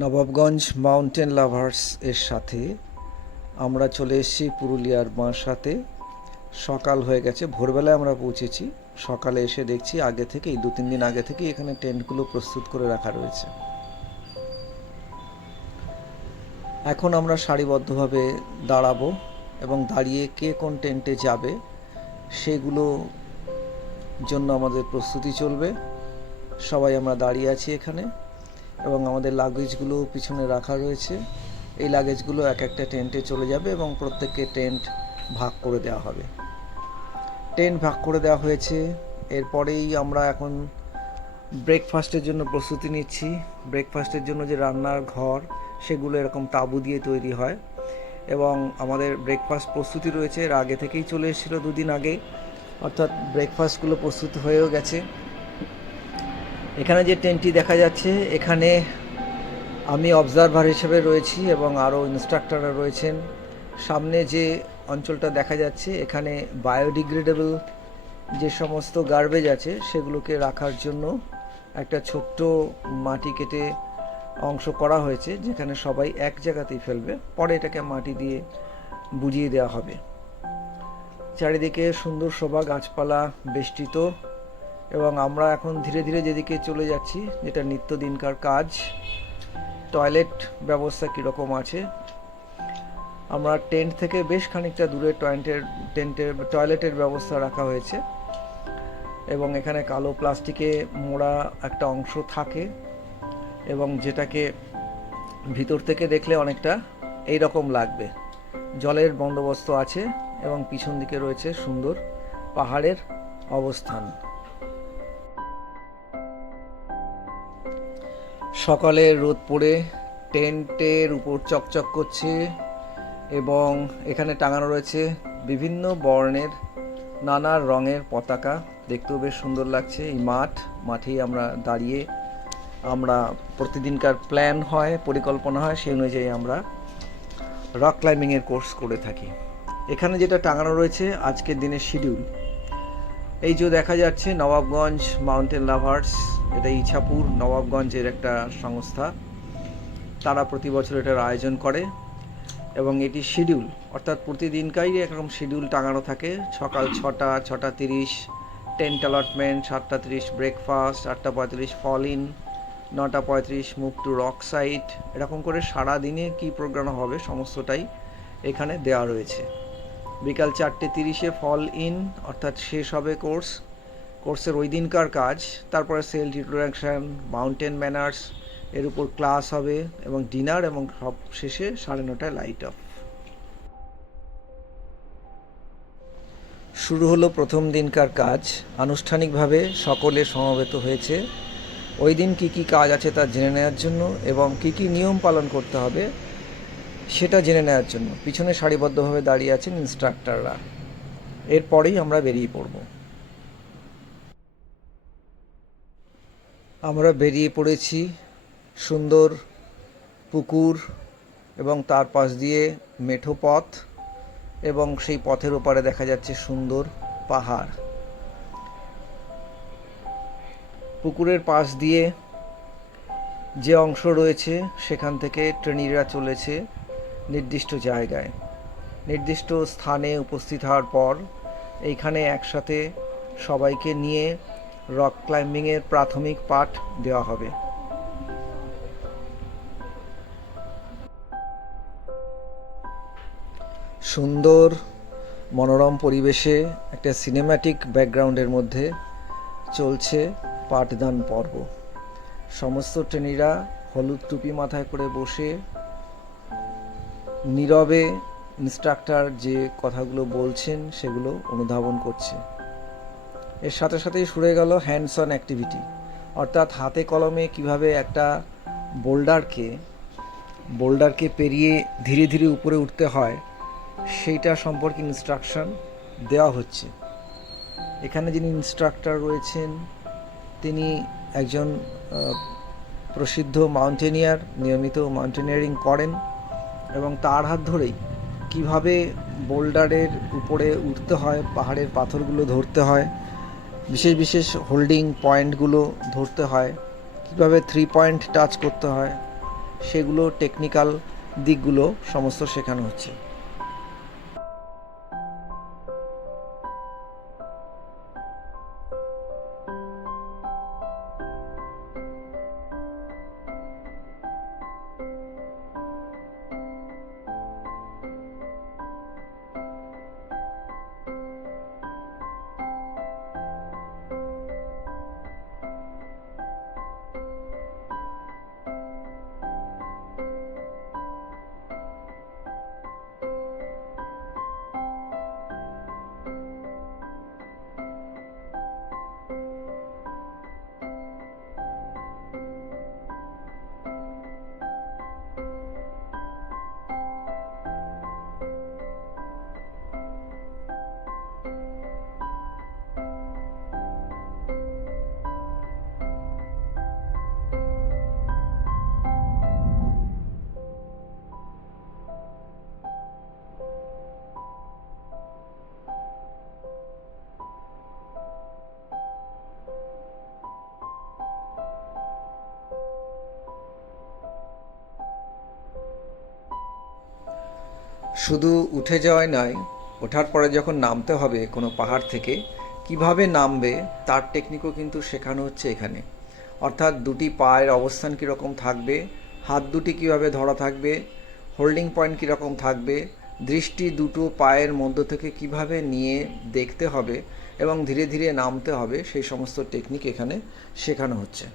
Nawabganj mountain lovers এর সাথে আমরা চলে এসেছি পুরুলিয়ার বাঁশাতে। সকাল হয়ে গেছে, ভোরবেলায় আমরা পৌঁছেছি। সকালে এসে দেখছি আগে থেকেই 2-3 দিন আগে থেকেই এখানে টেন্টগুলো প্রস্তুত করে রাখা রয়েছে। এখন আমরা সারিবদ্ধভাবে দাঁড়াবো এবং দাঁড়িয়ে কে কোন টেন্টে যাবে সেগুলো জন্য আমাদের প্রস্তুতি চলবে। সবাই আমরা দাঁড়িয়ে আছি এখানে এবং আমাদের লাগেজগুলো পিছনে রাখা রয়েছে। এই লাগেজগুলো এক একটা টেন্টে চলে যাবে এবং প্রত্যেককে টেন্ট ভাগ করে দেওয়া হবে। টেন্ট ভাগ করে দেওয়া হয়েছে, এরপরেই আমরা এখন ব্রেকফাস্টের জন্য প্রস্তুতি নিচ্ছি। ব্রেকফাস্টের জন্য যে রান্নার ঘর সেগুলো এরকম তাঁবু দিয়ে তৈরি হয় এবং আমাদের ব্রেকফাস্ট প্রস্তুতি রয়েছে। এর আগে থেকেই চলে এসেছিলো 2 দিন আগে, অর্থাৎ ব্রেকফাস্টগুলো প্রস্তুত হয়েও গেছে। এখানে যে টেন্টটি দেখা যাচ্ছে, এখানে আমি অবজারভার হিসেবে রয়েছি এবং আরও ইনস্ট্রাক্টররা রয়েছেন। সামনে যে অঞ্চলটা দেখা যাচ্ছে, এখানে বায়োডিগ্রেডেবল যে সমস্ত গার্বেজ আছে সেগুলোকে রাখার জন্য একটা ছোট্ট মাটি কেটে অংশ করা হয়েছে, যেখানে সবাই এক জায়গাতেই ফেলবে। পরে এটাকে মাটি দিয়ে বুঝিয়ে দেওয়া হবে। চারিদিকে সুন্দর শোভা, গাছপালা বেষ্টিত, এবং আমরা এখন ধীরে ধীরে যেদিকে চলে যাচ্ছি, যেটা নিত্যদিনকার কাজ। টয়লেট ব্যবস্থা কীরকম আছে, আমরা টেন্ট থেকে বেশ খানিকটা দূরে টয়লেটের ব্যবস্থা রাখা হয়েছে এবং এখানে কালো প্লাস্টিকে মোড়া একটা অংশ থাকে এবং যেটাকে ভিতর থেকে দেখলে অনেকটা এই রকম লাগবে। জলের বন্দোবস্ত আছে এবং পিছন দিকে রয়েছে সুন্দর পাহাড়ের অবস্থান। সকালে রোদ পড়ে টেন্টের উপর চকচক করছে এবং এখানে টাঙানো রয়েছে বিভিন্ন বর্ণের নানা রঙের পতাকা। দেখতেও বেশ সুন্দর লাগছে। এই মাঠেই আমরা দাঁড়িয়ে আমরা প্রতিদিনকার প্ল্যান হয়, পরিকল্পনা হয়, সেই অনুযায়ী আমরা রক ক্লাইম্বিংয়ের কোর্স করে থাকি। এখানে যেটা টাঙানো রয়েছে আজকের দিনের শিডিউল, এই যে দেখা যাচ্ছে নবাবগঞ্জ মাউন্টেন লাভার্স, এটা ইছাপুর নবাবগঞ্জের একটা সংস্থা। তারা প্রতি বছর এটার আয়োজন করে এবং এটি শিডিউল, অর্থাৎ প্রতিদিনকারই একরকম শিডিউল টাঙানো থাকে। সকাল 6টা, 6:30 tent allotment, 7:30 breakfast, 8:35 fall in, 9:35 move to rock site. এরকম করে সারা দিনে কী প্রোগ্রাম হবে সমস্তটাই এখানে দেওয়া রয়েছে। বিকাল 4:30 ফল ইন, অর্থাৎ শেষ হবে কোর্সের ওই দিনকার কাজ। তারপরে সেলফ ইন্ট্রোডাকশান, মাউন্টেন ম্যানার্স এর উপর ক্লাস হবে এবং ডিনার, এবং সব শেষে 9:30 লাইট অফ। শুরু হলো প্রথম দিনকার কাজ। আনুষ্ঠানিকভাবে সকলে সমবেত হয়েছে ওই দিন কী কী কাজ আছে তা জেনে নেওয়ার জন্য এবং কী কী নিয়ম পালন করতে হবে সেটা জেনে নেওয়ার জন্য। পিছনে সারিবদ্ধভাবে দাঁড়িয়ে আছেন ইনস্ট্রাক্টররা। এরপরেই আমরা বেরিয়ে পড়ব। আমরা বেরিয়ে পড়েছি। সুন্দর পুকুর এবং তার পাশ দিয়ে মেঠো পথ, এবং সেই পথের ওপারে দেখা যাচ্ছে সুন্দর পাহাড়। পুকুরের পাশ দিয়ে যে অংশ রয়েছে সেখান থেকে ট্রেনিরা চলেছে নির্দিষ্ট জায়গায়। নির্দিষ্ট স্থানে উপস্থিত হওয়ার পর এইখানে একসাথে সবাইকে নিয়ে রক ক্লাইম্বিংয়ের প্রাথমিক পাঠ দেওয়া হবে। সুন্দর মনোরম পরিবেশে একটা সিনেম্যাটিক ব্যাকগ্রাউন্ডের মধ্যে চলছে পাঠদান পর্ব। সমস্ত ট্রেনিরা হলুদ টুপি মাথায় করে বসে নীরবে ইনস্ট্রাক্টর যে কথাগুলো বলছেন সেগুলো অনুধাবন করছে। এর সাথে সাথেই শুরু হয়ে গেল হ্যান্ডস অন অ্যাক্টিভিটি, অর্থাৎ হাতে কলমে কিভাবে একটা বোল্ডারকে পেরিয়ে ধীরে ধীরে উপরে উঠতে হয় সেইটা সম্পর্কে ইনস্ট্রাকশন দেওয়া হচ্ছে। এখানে যিনি ইনস্ট্রাক্টর রয়েছেন তিনি একজন প্রসিদ্ধ মাউন্টেনিয়ার, নিয়মিত মাউন্টেনিয়ারিং করেন, এবং তার হাত ধরেই কিভাবে বোল্ডারের উপরে উঠতে হয়, পাহাড়ের পাথরগুলো ধরতে হয়, বিশেষ বিশেষ হোল্ডিং পয়েন্টগুলো ধরতে হয়, কীভাবে 3 পয়েন্ট টাচ করতে হয়, সেগুলো টেকনিক্যাল দিকগুলো সমস্ত শেখানো হচ্ছে। শুধু উঠে যাওয়াই নয়, ওঠার পরে যখন নামতে হবে কোনো পাহাড় থেকে, কিভাবে নামবে তার টেকনিকও কিন্তু শেখানো হচ্ছে এখানে। অর্থাৎ দুটি পায়ের অবস্থান কীরকম থাকবে, হাত দুটি কীভাবে ধরা থাকবে, হোল্ডিং পয়েন্ট কীরকম থাকবে, দৃষ্টি দুটো পায়ের মধ্য থেকে কিভাবে নিয়ে দেখতে হবে এবং ধীরে ধীরে নামতে হবে, সেই সমস্ত টেকনিক এখানে শেখানো হচ্ছে।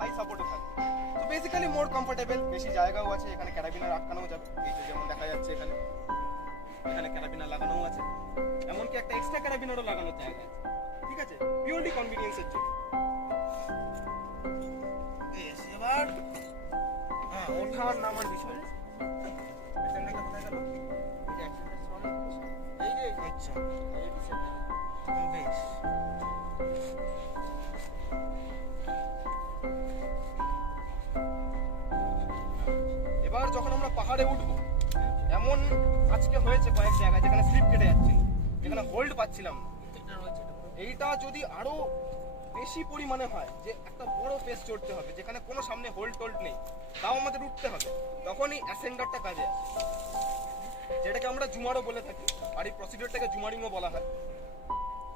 হাই সাপোর্টে থাকে, তো বেসিক্যালি মোর কমফোর্টেবল, বেশি জায়গাও আছে, এখানে ক্যারাবিনার আটকানোও যাবে। এই যে যেমন দেখা যাচ্ছে এখানে এখানে ক্যারাবিনার লাগানোও আছে, এমনকি একটা এক্সট্রা ক্যারাবিনারও লাগানোর জায়গা আছে। ঠিক আছে, পিওরলি কনভিনিয়েন্সের জন্য। এবার ওঠার নামার বিষয় কোথায় গেল? এই যে আচ্ছা বেশ। এবার যখন আমরা পাহাড়ে উঠবো, এমন আজকে হয়েছে কয়েক জায়গায় যেখানে স্লিপ কেটে যাচ্ছিল, যেখানে হোল্ড পাচ্ছিলাম না। এইটা যদি আরো বেশি পরিমাণে হয়, যে একটা বড় ফেস চড়তে হবে যেখানে কোনো সামনে হোল্ড টোল্ড নেই, তাও আমাদের উঠতে হবে, তখনই অ্যাসেন্ডারটা কাজে আসে, যেটাকে আমরা জুমারও বলে থাকি, আর এই প্রসিডিওরটাকে জুমারিংও বলা হয়।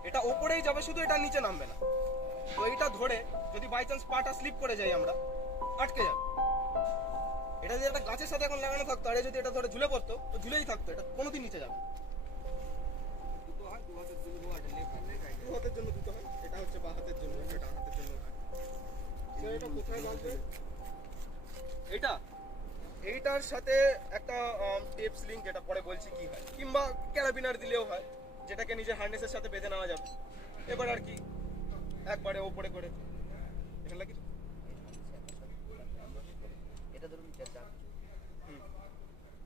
এটা ওপরেই যাবে, শুধু এটা নিচে নামবে না। তো এইটা ধরে যদি বাই চান্স পাটা স্লিপ করে যাই, আমরা আটকে যাবে। এটা যদি একটা গাছের সাথে এখন লাগানো থাকতো, আর এ যদি এটা ধরে ঝুলে পড়তো, তো ঝুলেই থাকতো, এটা কোনোদিন নিচে যাবে না। দু হাতের জন্য দুটো হয়, এটা হচ্ছে বাঁ হাতের জন্য, এটা ডান হাতের জন্য হয়। এটা কোথায় বাঁধবে? এইটা এইটার সাথে একটা টেপস লিংক, এটা পরে বলছি কি হয়, কিংবা ক্যারাবিনার দিলেও হয়, যেটাকে নিজের হার্নেসের সাথে বেঁধে নেওয়া যাবে। এবার আর কি একবারে ওপরে করে এখানে লাগি এটা ধরুন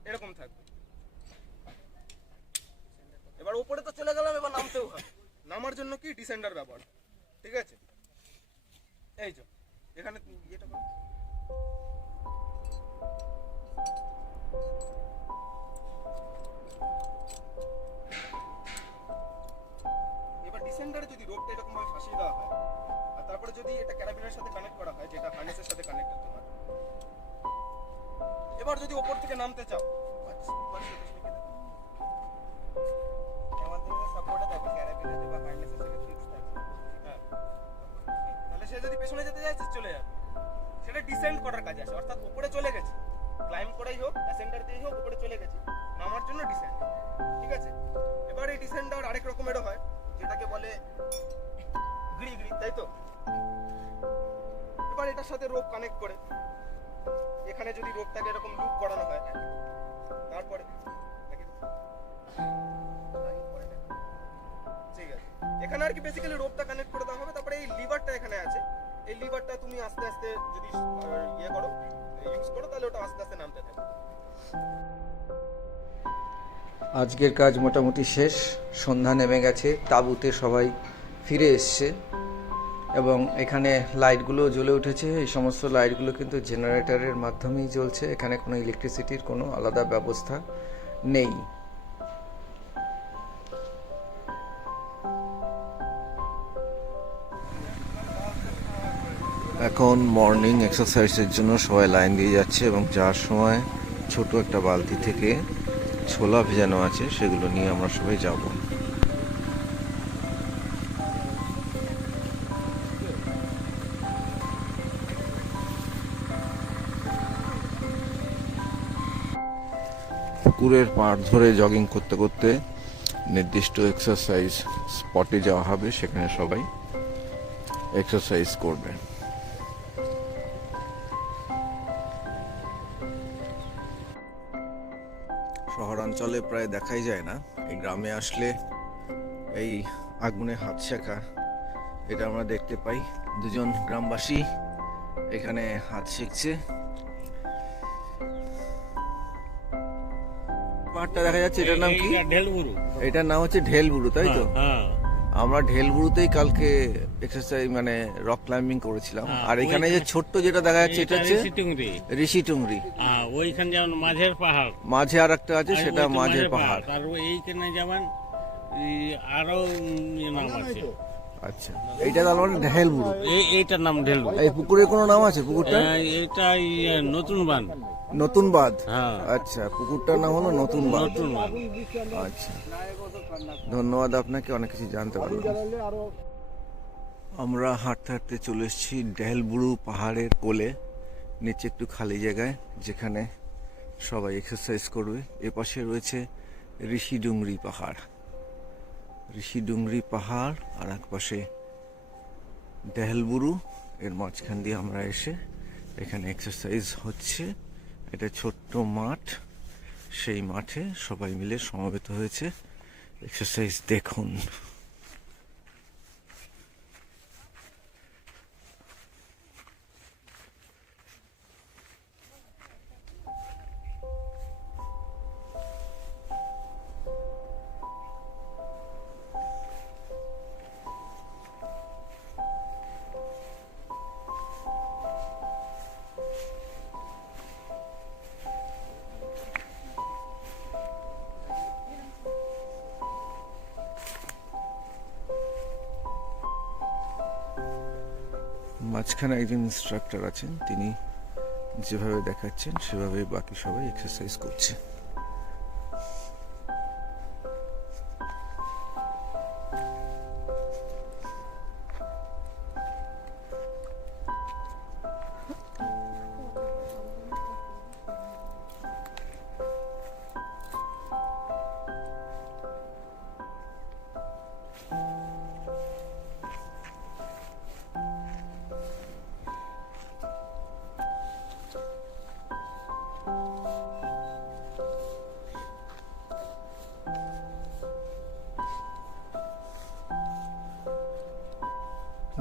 এরকম থাকবে। এবার উপরে তো চলে গেলাম, এবার নামতেও হয়। নামার জন্য কি ডিসেন্ডার ব্যবহার, ঠিক আছে? এই যে এখানে ইয়েটা করো। এবার ডিসেন্ডারে যদি রোপটা এরকম ভাবে ফাঁসিয়ে দেওয়া হয়, আর তারপরে যদি এটা ক্যারাবিনের সাথে কানেক্ট করা হয়, যেটা হার্নেসের সাথে কানেক্টেড তোমার, এবার যদি ওপর থেকে নামতে চাও, আমাদের সাপোর্টে থাকবে ক্যারাবিনাতে বা হার্নেসের সাথে ফিক্স থাকবে। হ্যাঁ, তাহলে সে যদি পেছনে যেতে চায় চলে যাবে। সেটা ডিসেন্ড করার কাজে আসে, অর্থাৎ উপরে চলে গেছে, ক্লাইম্ব করাই হোক, অ্যাসেন্ডার দিয়েই হোক, উপরে চলে গেছে, নামার জন্য ডিসেন্ড, ঠিক আছে? এবার এই ডিসেন্ডার আরেক রকমেরও হয়, যেটাকে বলে গিরি গিরি, তাই তো? এবার এটার সাথে রোপ কানেক্ট করে, এখানে যদি রোপটাকে এরকম লুপ করানো হয়, তারপরে ঠিক আছে, এখানে আর কি বেসিক্যালি রোপটা কানেক্ট করে দেওয়া হবে। তারপরে এই লিভারটা এখানে আছে, এই লিভারটা তুমি আস্তে আস্তে যদি ইয়ে করো, ইউজ করো, তাহলে ওটা আস্তে আস্তে নামতে থাকবে। আজকের কাজ মোটামুটি শেষ, সন্ধ্যা নেমে গেছে, তাঁবুতে সবাই ফিরে এসছে এবং এখানে লাইটগুলো জ্বলে উঠেছে। এই সমস্ত লাইটগুলো কিন্তু জেনারেটরের মাধ্যমেই জ্বলছে, এখানে কোনো ইলেকট্রিসিটির কোনো আলাদা ব্যবস্থা নেই। এখন মর্নিং এক্সারসাইজের জন্য সবাই লাইন দিয়ে যাচ্ছে এবং যাওয়ার সময় ছোট একটা বালতি থেকে ছোলা ভেজানো আছে, সেগুলো নিয়ে আমরা সবাই যাব। পুকুরের পাড় ধরে জগিং করতে করতে নির্দিষ্ট এক্সারসাইজ স্পটে যাওয়া হবে, সেখানে সবাই এক্সারসাইজ করবে। শহরাঞ্চলে প্রায় দেখাই যায় না, এই গ্রামে আসলে এই আগুনে হাত শেখা এটা আমরা দেখতে পাই। দুজন গ্রামবাসী এখানে হাত শিখছে। পাহাড়টা দেখা যাচ্ছে, এটার নাম কি? ঢেলবুরু। এটার নাম হচ্ছে ঢেলবুরু, তাই তো? হ্যাঁ, আমরা ঢেলবুরুতেই কালকে এক্সারসাইজ মানে রক ক্লাইম্বিং করেছিলাম। হ্যাঁ, আর এখানে যে ছোট্ট যেটা দেখা যাচ্ছে এটা হচ্ছে ঋষিটুংরি। ঋষিটুংরি। ওইখানে যেমন মাঝের পাহাড়, মাঝে আর একটা আছে, সেটা মাঝের পাহাড়। আর এইখানে যেমন আরো নাম আছে। আচ্ছা, এইটা তাহলে মানে ঢেলবুরু। এইটার নাম ঢেলবুরু। এই পুকুরের কোনো নাম আছে পুকুরটা? এটা নতুন বান। নতুন বাঁধ। হ্যাঁ, আচ্ছা, পুকুরটার নাম হলো নতুন বাঁধ। নতুন বান। আচ্ছা, ধন্যবাদ আপনাকে, অনেক কিছু জানতে পারলাম। আমরা হাঁটতে হাঁটতে চলে এসেছি ঢেলবুরু পাহাড়ের কোলে, নিচে একটু খালি জায়গায় যেখানে সবাই এক্সারসাইজ করবে। এপাশে রয়েছে ঋষিডুংরি পাহাড়, ঋষিডুংরি পাহাড়, আর এক পাশে ঢেলবুরু। এর মাঝখান দিয়ে আমরা এসে এখানে এক্সারসাইজ হচ্ছে। এটা ছোট্ট মাঠ, সেই মাঠে সবাই মিলে সমবেত হয়েছে এক্সারসাইজ দেখুন। মাঝখানে একজন ইনস্ট্রাক্টর আছেন, তিনি যেভাবে দেখাচ্ছেন সেভাবেই বাকি সবাই এক্সারসাইজ করছে।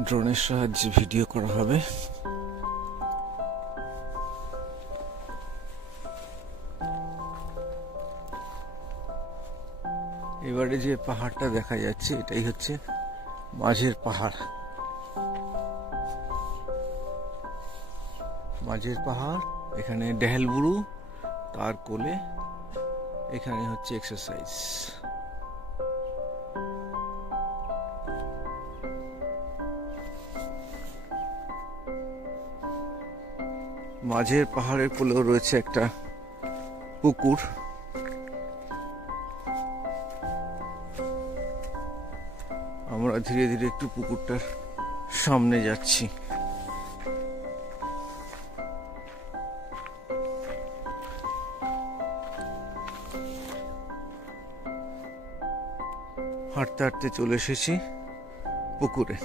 ড্রোনের সাহায্যে ভিডিও করা হবে। এবারে যে পাহাড়টা দেখা যাচ্ছে এটাই হচ্ছে মাঝের পাহাড়। মাঝের পাহাড়, এখানে ডেহেলবুরু, তার কোলে এখানে হচ্ছে এক্সারসাইজ। মাঝের পাহাড়ের কোলেও রয়েছে একটা পুকুর। আমরা ধীরে ধীরে একটু পুকুরটার সামনে যাচ্ছি। হাঁটতে হাঁটতে চলে এসেছি পুকুরে।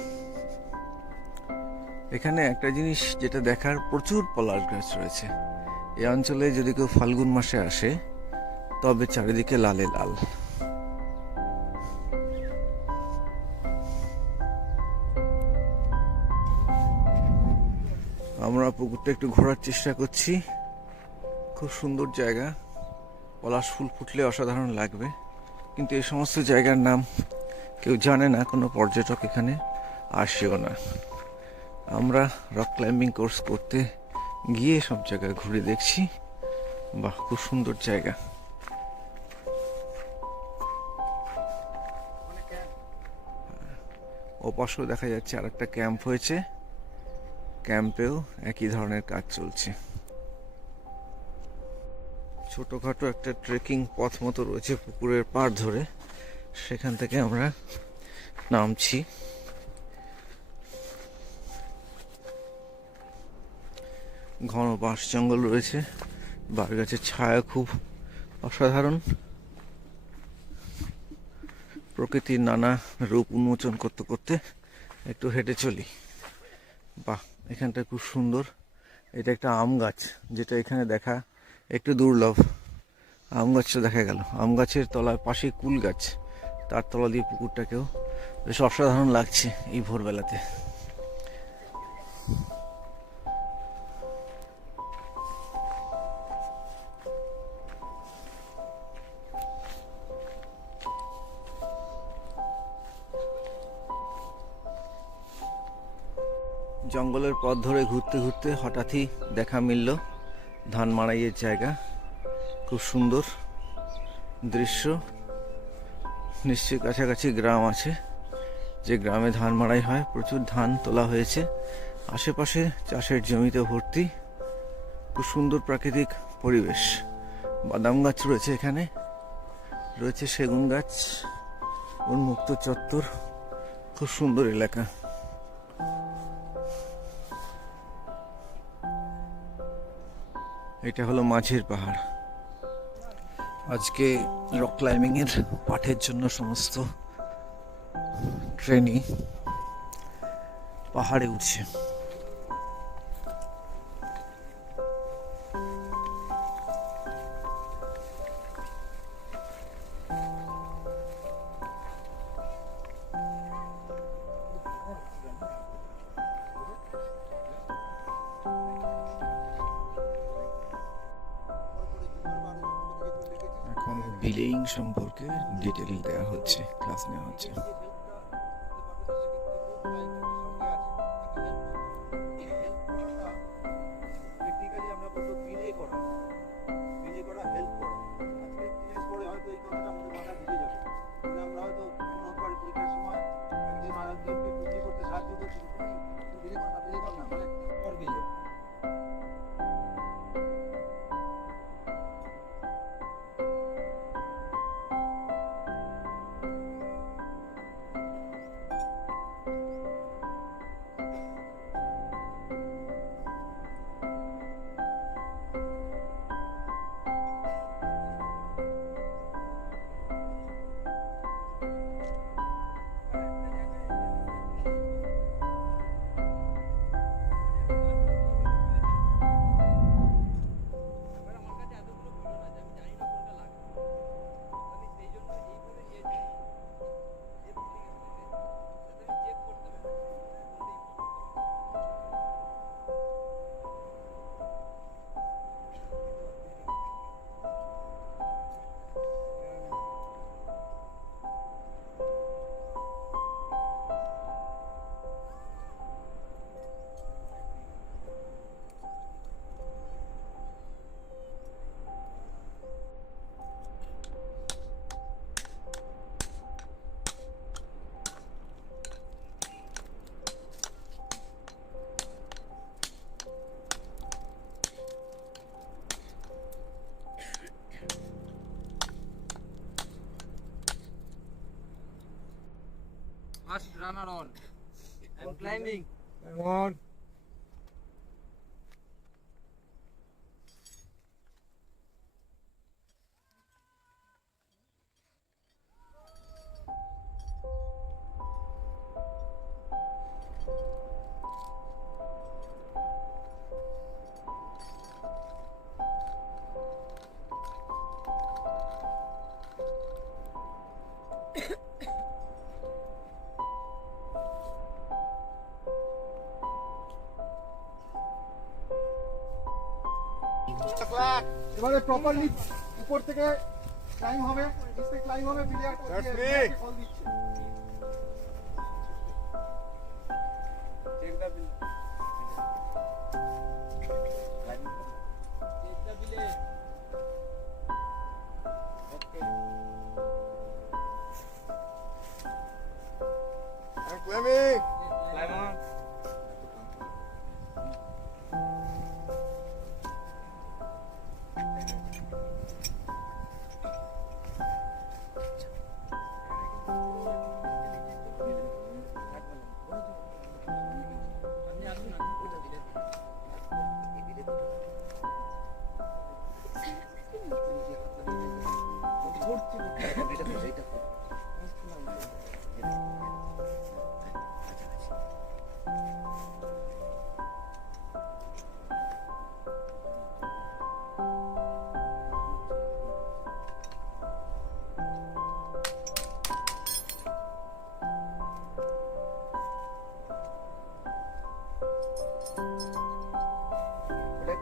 এখানে একটা জিনিস যেটা দেখার, প্রচুর পলাশ গাছ রয়েছে। এই অঞ্চলে যদি কেউ ফাল্গুন মাসে আসে তবে চারিদিকে লালে লাল। আমরা পুকুরটা একটু ঘোরার চেষ্টা করছি। খুব সুন্দর জায়গা, পলাশ ফুল ফুটলে অসাধারণ লাগবে, কিন্তু এই সমস্ত জায়গার নাম কেউ জানে না, কোনো পর্যটক এখানে আসেও না। আমরা রক ক্লাইম্বিং কোর্স করতে গিয়ে সব জায়গায় ঘুরে দেখছি। বাহ, খুব সুন্দর জায়গা। ওপাশেও দেখা যাচ্ছে আর একটা ক্যাম্প হয়েছে, ক্যাম্পেও একই ধরনের কাজ চলছে। ছোটখাটো একটা ট্রেকিং পথ মতো রয়েছে পুকুরের পাড় ধরে, সেখান থেকে আমরা নামছি। ঘন বাঁশ জঙ্গল রয়েছে, বাঁশ গাছের ছায়া খুব অসাধারণ। প্রকৃতির নানা রূপ উন্মোচন করতে করতে একটু হেঁটে চলি। বাহ, এখানটা খুব সুন্দর। এটা একটা আম গাছ, যেটা এখানে দেখা একটু দুর্লভ। আম গাছটা দেখা গেল, আম গাছের তলার পাশে কুল গাছ, তার তলা দিয়ে পুকুরটাকেও বেশ অসাধারণ লাগছে এই ভোরবেলাতে। জঙ্গলের পথ ধরে ঘুরতে ঘুরতে হঠাৎই দেখা মিলল ধান মাড়াইয়ের জায়গা। খুব সুন্দর দৃশ্য। নিশ্চয়ই কাছাকাছি গ্রাম আছে, যে গ্রামে ধান মাড়াই হয়। প্রচুর ধান তোলা হয়েছে, আশেপাশে চাষের জমিতে ভর্তি। খুব সুন্দর প্রাকৃতিক পরিবেশ। বাদাম গাছ রয়েছে এখানে, রয়েছে সেগুন গাছ, উন্মুক্ত চত্বর। খুব সুন্দর এলাকা। এটা হলো মাঝের পাহাড়। আজকে রক ক্লাইম্বিং এর পাঠের জন্য সমস্ত ট্রেনি পাহাড়ে উঠছে। এখন বিলেইং সম্পর্কে ডিটেল দেওয়া হচ্ছে, ক্লাস নেওয়া হচ্ছে। First runner on. I'm climbing. Come on. এবারে প্রপারলি উপর থেকে ক্লাইম হবে, নিচ থেকে ক্লাইম হবে, প্লেয়ার That's me. কল দিচ্ছে। Take the bill. Take the bill. Okay. I'm climbing. Climb on.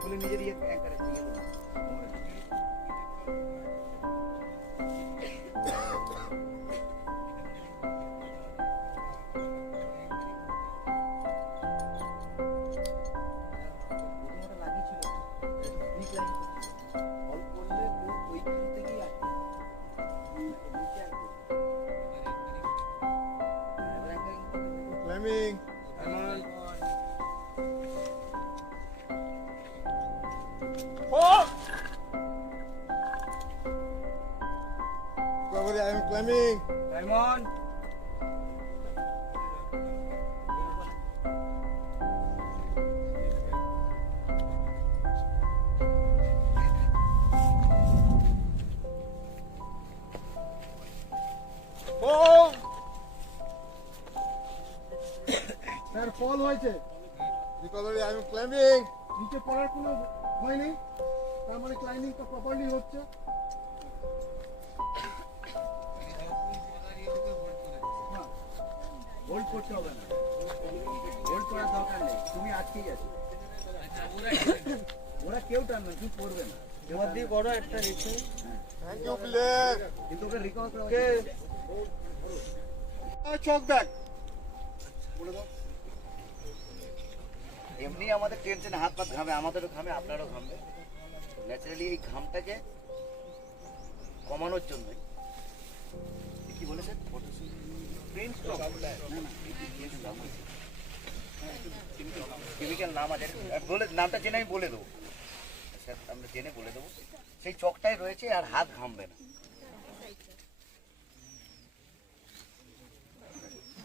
খুলে নিজেরই অ্যাঙ্কারে দিয়ে দেবো। Climbing. Probably I'm climbing. Climb on. Fall. Sir fall হয়েছে, Because I'm climbing. নিচে পড়ার কোনো ভয় নেই, তার মানে ক্লাইম্বিংটা প্রপারলি হচ্ছে। হোল্ড করতে হবে না, হোল্ড করার দরকার নেই, তুমি আটকেই আছো। ওরা কেউ টানবে না, তুমি পড়বে না। তোমার দিয়ে বড় একটা রেখে Thank you, player. কিন্তু ওকে রিকভার করা চক ব্যাক এমনি আমাদের টেনশনে হাত পা ঘামে, আমাদেরও ঘামে, আপনারও ঘামবে। ন্যাচারালি এই ঘামটাকে কমানোর জন্য কি বলেছেন কেমিক্যাল নাম আছে, বলে নামটা জেনে আমি বলে দেবো স্যার, আমরা জেনে বলে দেবো। সেই চকটাই রয়েছে আর হাত ঘামবে না।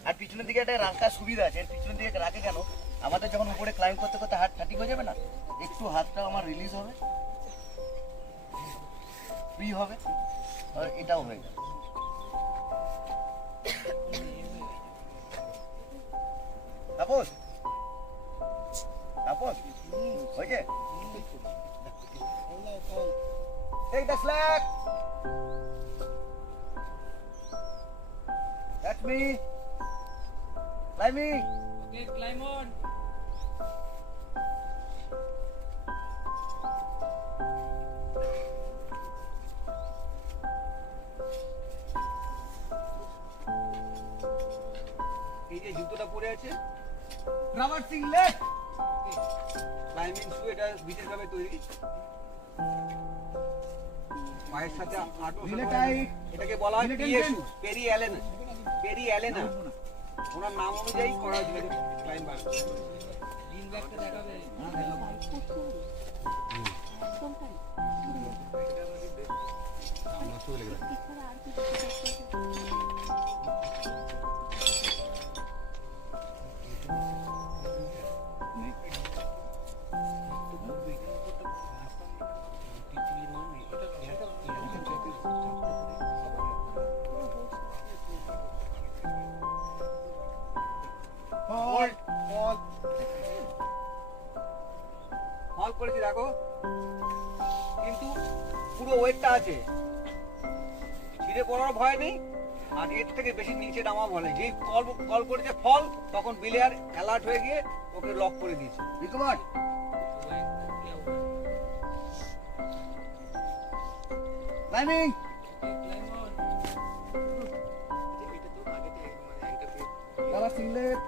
আর পিছনের দিকে একটা রাখার সুবিধা আছে, এর পিছনের দিকে রাখে কেন, আমাদের যখন উপরে ক্লাইম্ব করতে করতে হাত ফাটিক হয়ে যাবে না, একটু হাতটা আমার রিলিজ হবে, ফ্রি হবে, আর এটাও হয়ে যাবে। তাপস তাপস হয়েছে, Take the slack. That's me. Climbing. Okay, climb on. এই যে জুতোটা পরে আছে, ট্রাভার্সিং লেগ। ক্লাইম্বিং শু, এটা বিশেষভাবে তৈরি। পায়ের সাথে আটো এটাকে বলা হয় পিএ শু, পেরি অ্যালেনা। পেরি অ্যালেনা ওনার নাম অনুযায়ী করা হয়েছিল ক্লাইম্বার। গ্রিন ব্যাগটা দেখাবে। যতটুকু ওয়েটটা আছে ছিঁড়ে পড়ার ভয় নেই, আর এর থেকে বেশি নিচে নামা বলে যেই কল করেছে ফল, তখন বিলিয়ার অ্যালার্ট হয়ে গিয়ে ওকে লক করে দিয়েছে। রিকমান্ড ক্লাইম্বিং। তারা সিংলেট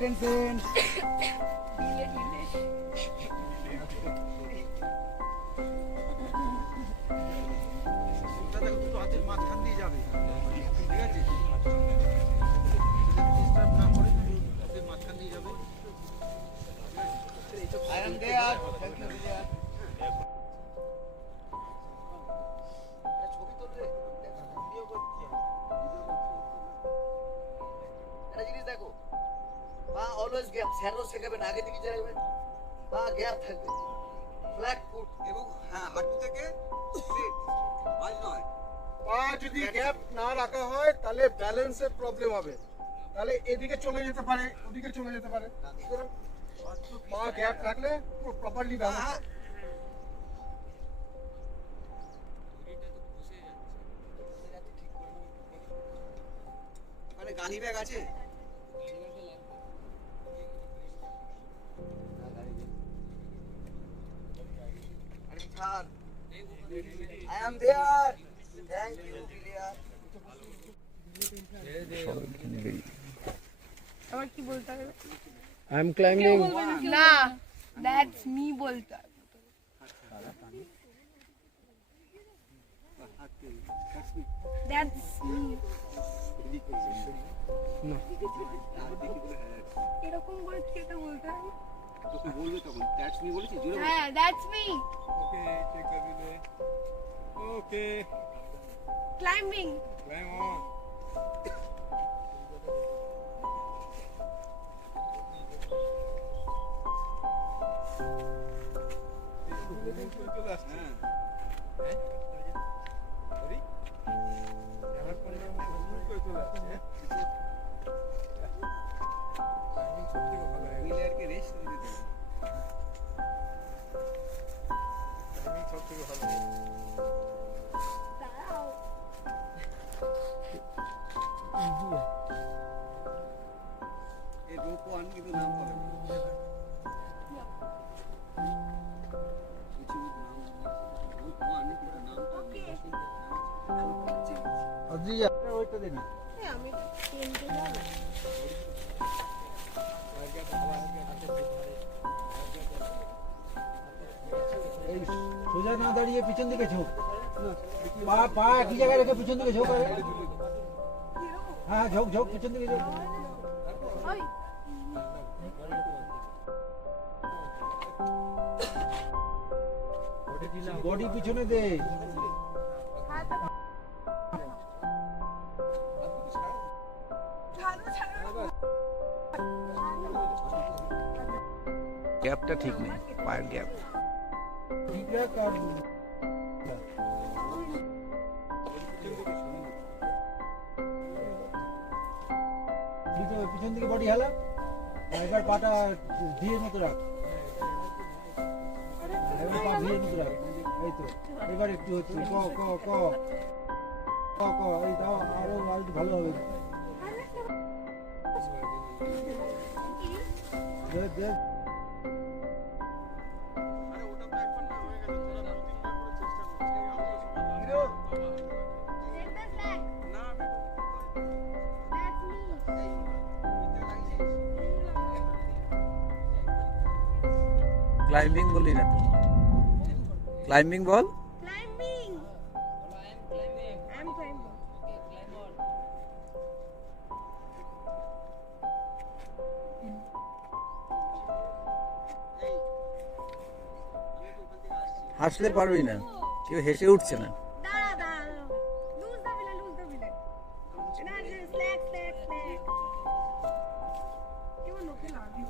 টেনশন দুটো হাতের মাঝখান দিয়ে যাবে, ঠিক আছে? ডিস্টার্ব না করে হাতের মাঝখান দিয়ে যাবে। I am there. Thank you, Vijay. ছবি তুলতে ভিডিও করছি, একটা জিনিস দেখো, পা অলওয়েজ গ্যাপ, স্যারও শেখাবেন আগে দিকে যাবেন, পা গ্যাপ থাকবে, ফ্ল্যাট ফুট এবং হ্যাঁ হাঁটু থেকে স্ট্রেট, আজ নয়। পা যদি গ্যাপ না রাখা হয় তাহলে ব্যালেন্সের প্রবলেম হবে, তাহলে এদিকে চলে যেতে পারে, ওদিকে চলে যেতে পারে। সুতরাং পা গ্যাপ রাখলে প্রপারলি ব্যালেন্স। মানে গাড়ি ব্যাগ আছে? I am there. Thank you, Julia. আবার কি বলতে হবে? I am climbing. না, দ্যাটস মি বলতে হবে। That's me. এরকম করে কি এটা বলতে হবে? তোকে বলবে তখন দ্যাটস মি বলেছি, জোরে বল। হ্যাঁ, দ্যাটস মি। ওকে, চেক করে দিলে। ওকে, ক্লাইম্বিং। Claim on. চলে আসছে। হ্যাঁ? সরি? আমার ফোন নাম্বার করে চলে আসছে। টাইমিং সবথেকে ভালো হয়ে গেছে। বিলিয়ারকে রেস্ট দিতে দেবে। টাইমিং সবথেকে ভালো হয়ে গেছে। দাঁড়াও। এই রোপ ওয়ান কিন্তু নাম পাবে না। কিছু নাম রোপ ওয়ান কিন্তু নাম পাবে না। আদ্রিজা ওইটা দে না। আমি কিনতে যাবো। এই সোজা না দাঁড়িয়ে পিছন দিকে ঝোঁক, পা পা একই জায়গায় রেখে পিছন দিকে ঝোঁক। আরে হ্যাঁ, ঝোঁক ঝোঁক, পিছন দিকে ঝোঁক। ওই বডি পিছনে দে। গ্যাপটা ঠিক নেই, পায়ের গ্যাপ। ঠিক রাখ আর পিছন দিকে বডি হেলা, এবার পাটা ধীরে মতো রাখ, এবার পা ধীরে মতো রাখ। এই তো এবার একটু হচ্ছে ক ক ক ক ক, এই দাও, আরো একটু ভালো হবে। দে দে। ক্লাইম্বিং বলি না তো, climbing ball. Climbing. I am climbing. হাসলে পারবি না, কেউ হেসে উঠছে না। দাঁড়া দাঁড়া, লুজ দা বিলে, লুজ দা বিলে। না, স্ল্যাক স্ল্যাক স্ল্যাক। কেমন ওকে লাগি?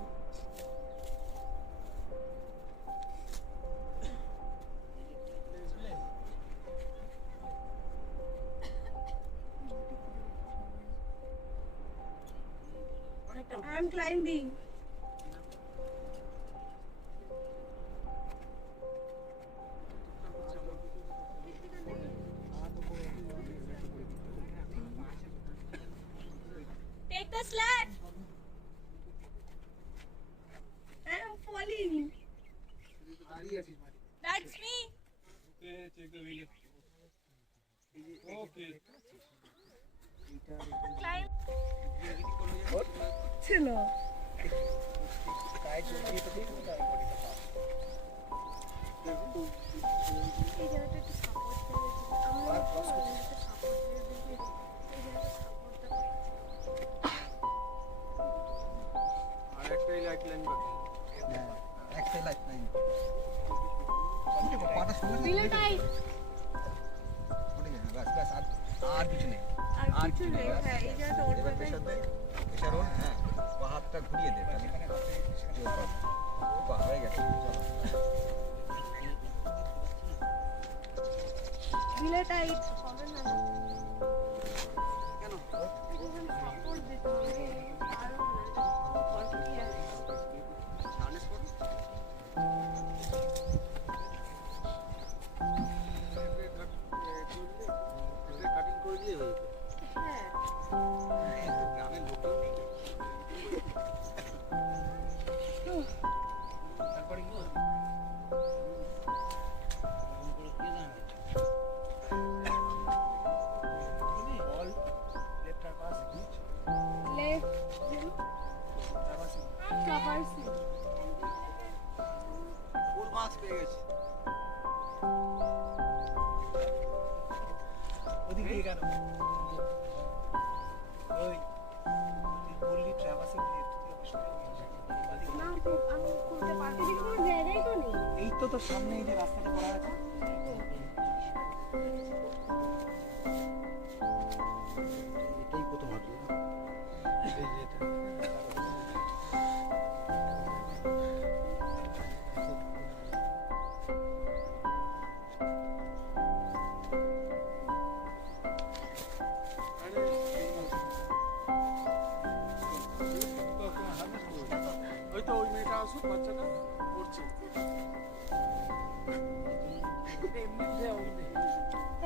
I'm climbing. Take the sled. I'm falling. That's me. Climb. ছিল এই জায়গাটা একটু সাপোর্ট দেবে আমরা সাপোর্ট দেবে এই জায়গাটা সাপোর্ট দেবে আর একটাই লাইট লাইন বাকি একটা লাইট নাই পাটা শুনে দিলে টাইট ব্যাস ব্যাস আর কিছু নেই আর কিছু নেই হ্যাঁ এই জায়গাটা ওর কথাই কারণ হ্যাঁ হাতটা ঘুরিয়ে দে বাহ হয়ে গেছে চলো দিলে টাইট হবে না কেন সাপোর্ট দিতে হবে পারো না কত কি আছে কাটিং করে দিয়ে হয়ে হ্যাঁ গ্রামের লোকেও নেই তারপরে কি লেফট ট্রাভার্সিং ফুল মার্কস পেয়ে গেছে ওদিকে কেন ওই তুই বললি ট্রাভার্সিং না তো আমি খুলতে পারছি না কোনো জায়গায় তো নেই এই তো তোর সামনে এই যে রাস্তাটা করা আছে এটাই প্রথম হাঁটু এই যে এটা ওই তো ওই মেয়েটা আসুক বাচ্চাটা করছে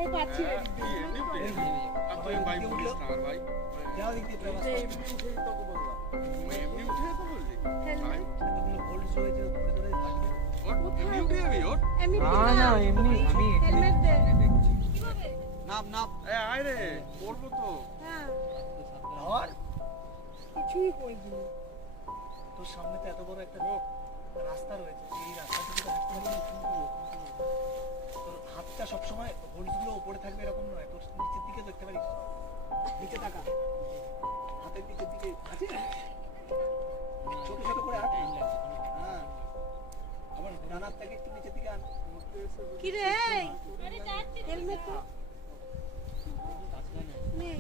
এই পাচ্ছি না আর তুই ভাই বলিস না আর ভাই যাও দেখি এমনি উঠেই তোকে বললাম এমনি উঠে তো বললি হেলমেট এতগুলো কোল্ড স্টোর হয়েছে ধরে ধরে থাকবে এমনি উঠে যাবি ওর এমনি এমনি আমি হেলমেট দে নাম নাম আয় রে করবো তো হ্যাঁ আর কিছুই করিনি তোর সামনে তো এত বড় একটা রাস্তা রয়েছে এই রাস্তা থেকে হাঁটতে হলে তোর হাতটা সবসময় হোলসগুলো উপরে থাকবে এরকম নয় তোর নিচের দিকে দেখতে পারিস নিচে তাকা হাতের নিচের দিকে আছে ছোট ছোট করে হাত হ্যাঁ আবার ডানার থেকে একটু নিচের দিকে আন কি রে হেলমেট তো নেই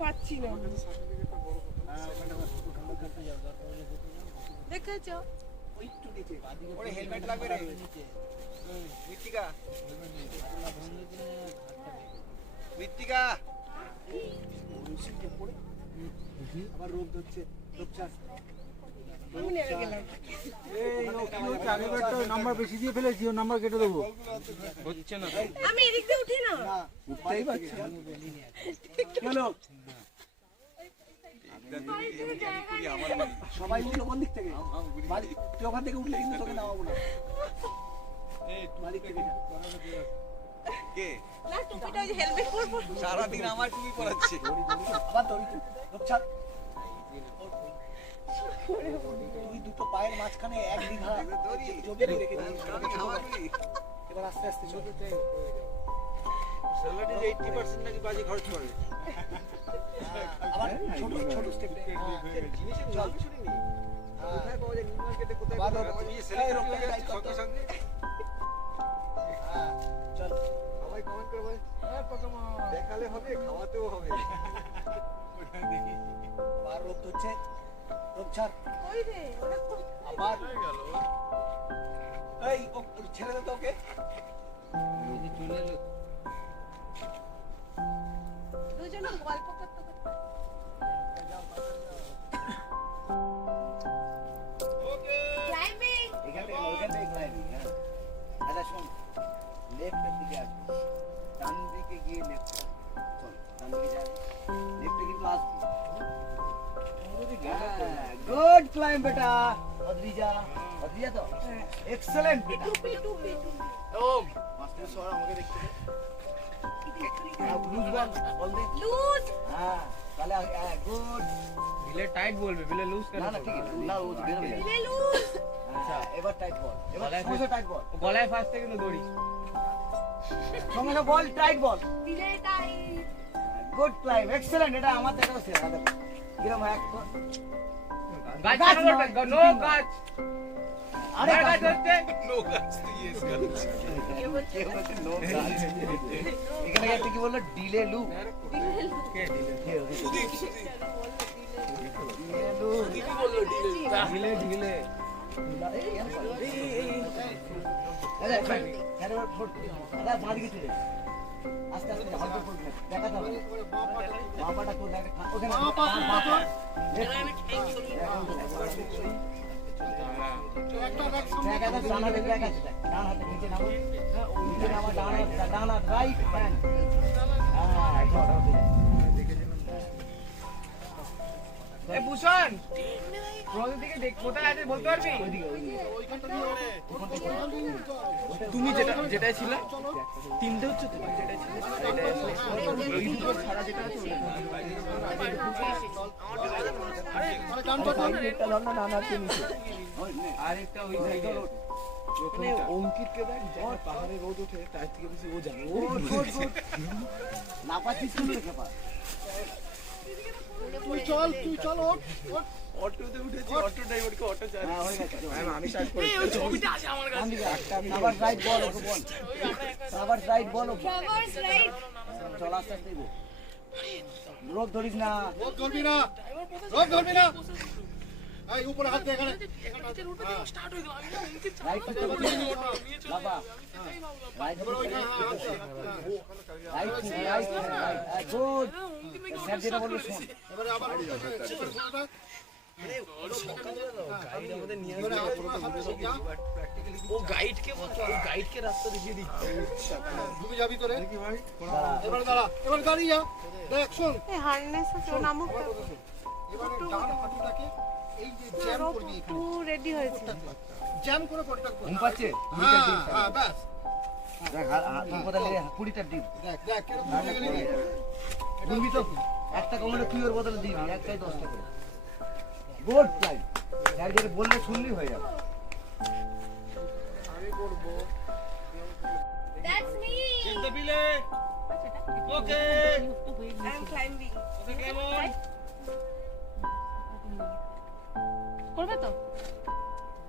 পাচ্ছি না দেখেছো ওই একটু নিচে ওরে হেলমেট লাগবে রে নিচে মৃত্তিকা মৃত্তিকা আবার রোগ ধরছে রোগচাষ আমি নেমে গেলাম নাম্বার বেশি দিয়ে ফেলেছি ও নাম্বার কেটে দেবো হচ্ছে না আমি এদিক দিয়ে উঠি না উঠতেই পারছি চলো সবাই উঠলো কোন দিক থেকে তুই ওখান থেকে উঠলে কিন্তু তোকে নামাবো না মালিক থেকে কে না টুপিটা ওই যে হেলমেট পরবো সারাদিন আমার টুপি পরাচ্ছে আবার দড়ি রূপচাঁদ তুই দুটো পায়ের মাঝখানে এক বিঘা জমি রেখে দিয়েছিস এবার আস্তে আস্তে চল স্যালারির 80% নাকি বাজি খরচ করে আবার ছোট ছোট স্টেপ জিনিসের নাম শুনিনি কোথায় পাওয়া যায় নিউ মার্কেটে কোথায় পাওয়া যায় তুমি সেলিব্রিটি সঙ্গে সঙ্গে চল সবাই কমেন্ট করে বলে দেখালে হবে খাওয়াতেও হবে আর রোদ হচ্ছে রোদ ছাড় ওই রে ওরা তো আবার এই ও ছেড়ে দে তোকে দুজনে গল্প করতে করতে गुड क्लाइंब बेटा अद्रिजा अद्रिजा तो एक्सीलेंट बेटा ওম মাস্টার সর আমাকে দেখতে দে। लूज बॉल दे লুজ हां তাহলে গুড বিলে টাইট বলবে বিলে লুজ না না ঠিক আছে না ও তো বের হয়ে যাবে লুজ আচ্ছা এবার টাইট বল এবার গলায় সোজা টাইট বল গলায় ফাঁসতে কিন্তু দড়ি সঙ্গে সঙ্গে বল টাইট বল দিলে টাই গুড ক্লাইম্ব এক্সেলেন্ট এটা আমার দেখাও সেরা দেখো কিরম এক গাছ গাছ নো নয়, গাছ আরে গাছ গাছ হচ্ছে এখানে একটা কি বললো ডিলে লু ঢিলে ঢিলে আস্তে আস্তে দেখাতে হবে বাবাটা কোন ওখানে ডান হাতে ব্যাগ আছে ডান হাতে নিচে নামো নিচে নামো ডান হাত রাইট হ্যান্ড এ ভূষণ রোজ দিকে দেখ কোথায় আছে বলতে পারবি তুমি যেটা যেটা ছিল তিনটে হচ্ছে তুমি যেটা ছিল ওই দুটো ছাড়া যেটা আছে আরেকটা ওই সাইডে অঙ্কিতকে দেখ যখন পাহাড়ে রোদ ওঠে তার থেকে বেশি ও জানে না পাচ্ছিস তুমি রেখে পা তুই চল ওঠ অটোতে উঠেছি অটো ড্রাইভারকে অটো চালাই হ্যাঁ হয়ে গেছে আমি স্টার্ট করি আবার রাইট বল ওকে বল আবার রাইট বল ওকে ট্রাভার্স রাইট চল আস্তে আস্তে গো রোদ ধরিস না রোদ ধরবি না এই উপরে হাত দে এখানে রাইট করতে বল বাবা রাইট রাইট গুড স্যার যেটা বললো শোন এবারে আবার ও গাইডকে বলছো ও গাইডকে রাস্তা দেখিয়ে দিচ্ছে তুমি যাবি তোরে এবার দাঁড়া এবার দাঁড়িয়ে যা দেখ শোন এই হারনেস আছে নামক এবারে ডান হাঁটুটাকে এই যে জ্যাম করবি টু রেডি হয়েছে জ্যাম করে পটটা কর ঘুম পাচ্ছে হ্যাঁ ব্যাস দেখ কোথায় 20টা ডিপ দেখ কেন বুঝে গেলি ঘুরবি তো একটা কমলে তুই ওর বদলে দিবি একটাই 10টা করে গুড প্ল্যান স্যার যেটা বললে শুনলি হয়ে যাবে দ্যাটস মি বিলে ওকে আই এম ক্লাইম্বিং ওকে কেমন করবে তো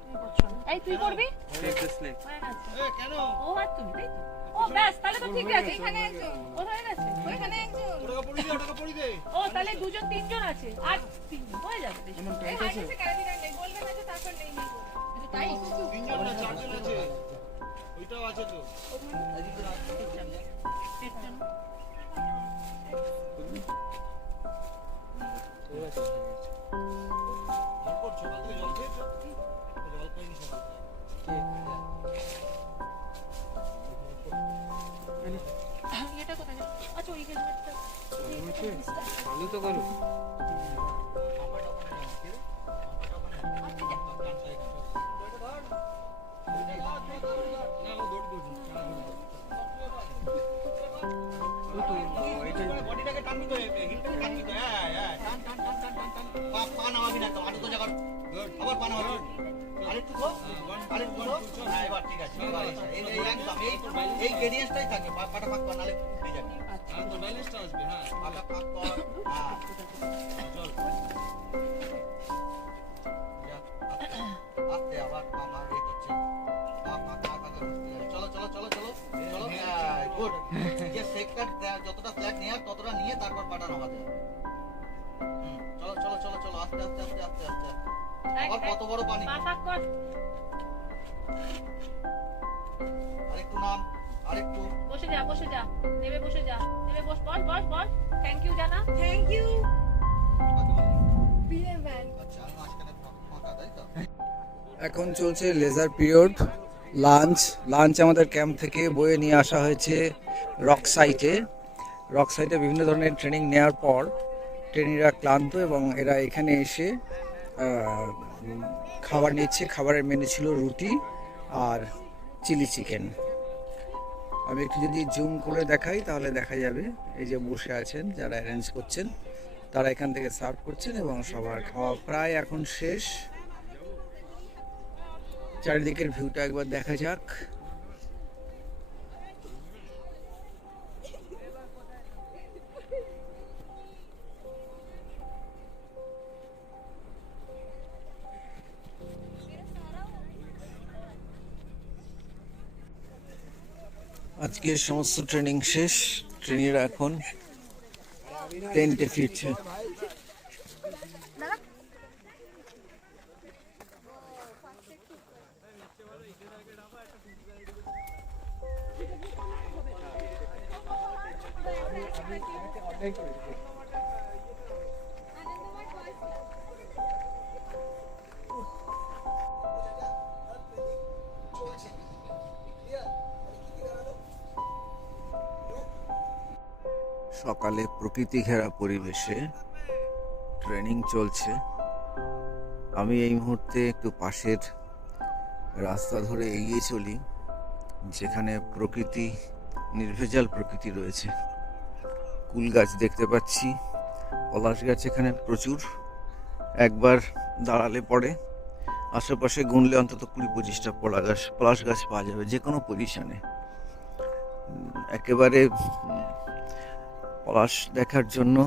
তুমি করছো না। এই তুই করবি স্নেক স্নেক হয়ে গেছে এ কেন ও আর তুমি তাই তো ও ব্যাস তাহলে তো ঠিক আছে এখানে একজন ও হয়ে গেছে ওইখানে একজন ওটাকে পড়ি দে ও তাহলে দুজন তিনজন আছে আর তিনজন হয়ে যাবে এই হাইনেসে ক্যারাবিনার নেই বলবেন না যে তারপর নেই নেই করে। কিন্তু তাই তিনজন না চারজন আছে ওইটাও আছে তো সকাল থেকে জল খেয়েছো জল খাইনি সকাল এটা কোথায় গেল? আচ্ছা ওই হেলমেটটা ভালো তো করো বডিটাকে টানবি তো হিলটাকে টানবি তো হ্যাঁ টান টান টান টান টান টান পা নামাবি না তো আটু তো জায়গা আবার পা নামাবি আরেকটু তো আরেকটু তো হ্যাঁ এবার ঠিক আছে এবার এই একদম এই গ্রেডিয়েন্টটাই থাকে পাটা পাক কর নালে উঠে যাবে আচ্ছা তো ব্যালেন্সটা আসবে হ্যাঁ পাটা পাক কর হ্যাঁ চল আস্তে আবার পা মার এই করছে পা পা পা পা চলো চলো চলো চলো চলো গুড যে সেক্টর যতটা ফ্ল্যাগ নেয়ার ততটা নিয়ে তারপর পাটা নামাতে চলো চলো চলো চলো আস্তে আস্তে আস্তে আস্তে আস্তে আবার কত বড় পানি পাতা কর আরেকটু নাম আরেকটু বসে যা নেমে বসে যা নেমে বস বস থ্যাংক ইউ জানা থ্যাংক ইউ বিয়ে ম্যান আচ্ছা মাঝখানে ফাঁকা তাই তো এখন চলছে লেজার পিরিয়ড লাঞ্চ আমাদের ক্যাম্প থেকে বয়ে নিয়ে আসা হয়েছে রক সাইটে বিভিন্ন ধরনের ট্রেনিং নেওয়ার পর ট্রেনিংরা ক্লান্ত এবং এরা এখানে এসে খাবার নিচ্ছে। খাবারের মেনু ছিল রুটি আর চিলি চিকেন। আমি একটু যদি জুম করে দেখাই তাহলে দেখা যাবে এই যে বসে আছেন যারা অ্যারেঞ্জ করছেন, তারা এখান থেকে সার্ভ করছেন এবং সবার খাওয়া প্রায় এখন শেষ। চারিদিকের ভিউটা একবার দেখা যাক। আজকের সমস্ত ট্রেনিং শেষ। ট্রেনিংরা এখন টেন্টে ফিরছে। সকালে প্রকৃতি ঘেরা পরিবেশে ট্রেনিং চলছে। আমি এই মুহূর্তে একটু পাশের রাস্তা ধরে এগিয়ে চলি, যেখানে প্রকৃতি, নির্ভেজাল প্রকৃতি রয়েছে। কুল গাছ দেখতে পাচ্ছি, পলাশ গাছ এখানে প্রচুর। একবার দাঁড়ালে পরে আশেপাশে গুনলে অন্তত 20-25টা পলাশ গাছ পাওয়া যাবে যে কোনো পজিশনে। একেবারে পলাশ দেখার জন্য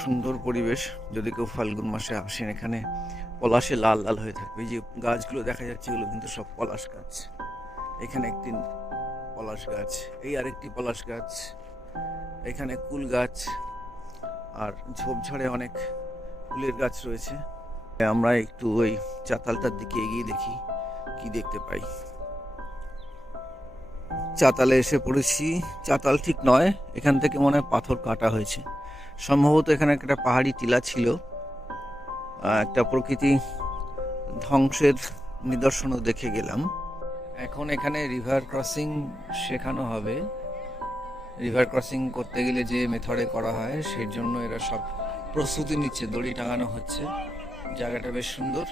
সুন্দর পরিবেশ। যদি কেউ ফাল্গুন মাসে আসেন, এখানে পলাশে লাল লাল হয়ে থাকবে। যে গাছগুলো দেখা যাচ্ছে এগুলো কিন্তু সব পলাশ গাছ। এখানে একটি পলাশ গাছ, এই আরেকটি পলাশ গাছ, এখানে কুল গাছ, আর ঝোপঝাড়ে অনেক ফুলের গাছ রয়েছে। আমরা একটু ওই চাতালটার দিকে এগিয়ে দেখি কি দেখতে পাই। চাতালে এসে পড়েছি। চাতাল ঠিক নয়, এখান থেকে মনে হয় পাথর কাটা হয়েছে। সম্ভবত এখানে একটা পাহাড়ি টিলা ছিল। একটা প্রকৃতি ধ্বংসের নিদর্শনও দেখে গেলাম। এখন এখানে রিভার ক্রসিং শেখানো হবে। রিভার ক্রসিং করতে গেলে যে মেথডে করা হয় সেই জন্য এরা সব প্রস্তুতি নিচ্ছে। দড়ি টাঙানো হচ্ছে। জায়গাটা বেশ সুন্দর,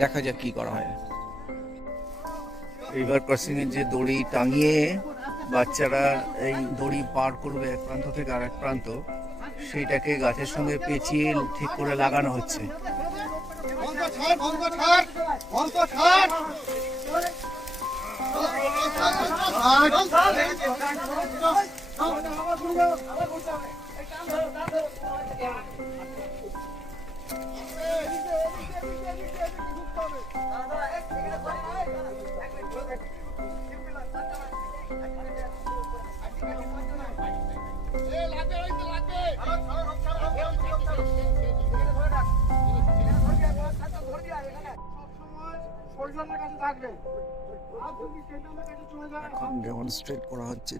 দেখা যাক কি করা হয়। রিভার ক্রসিং এর যে দড়ি টাঙিয়ে বাচ্চারা এই দড়ি পার করবে এক প্রান্ত থেকে আরেক প্রান্ত, সেইটাকে গাছের সঙ্গে পেঁচিয়ে ঠিক করে লাগানো হচ্ছে। এখন ডেমনস্ট্রেট করা হচ্ছে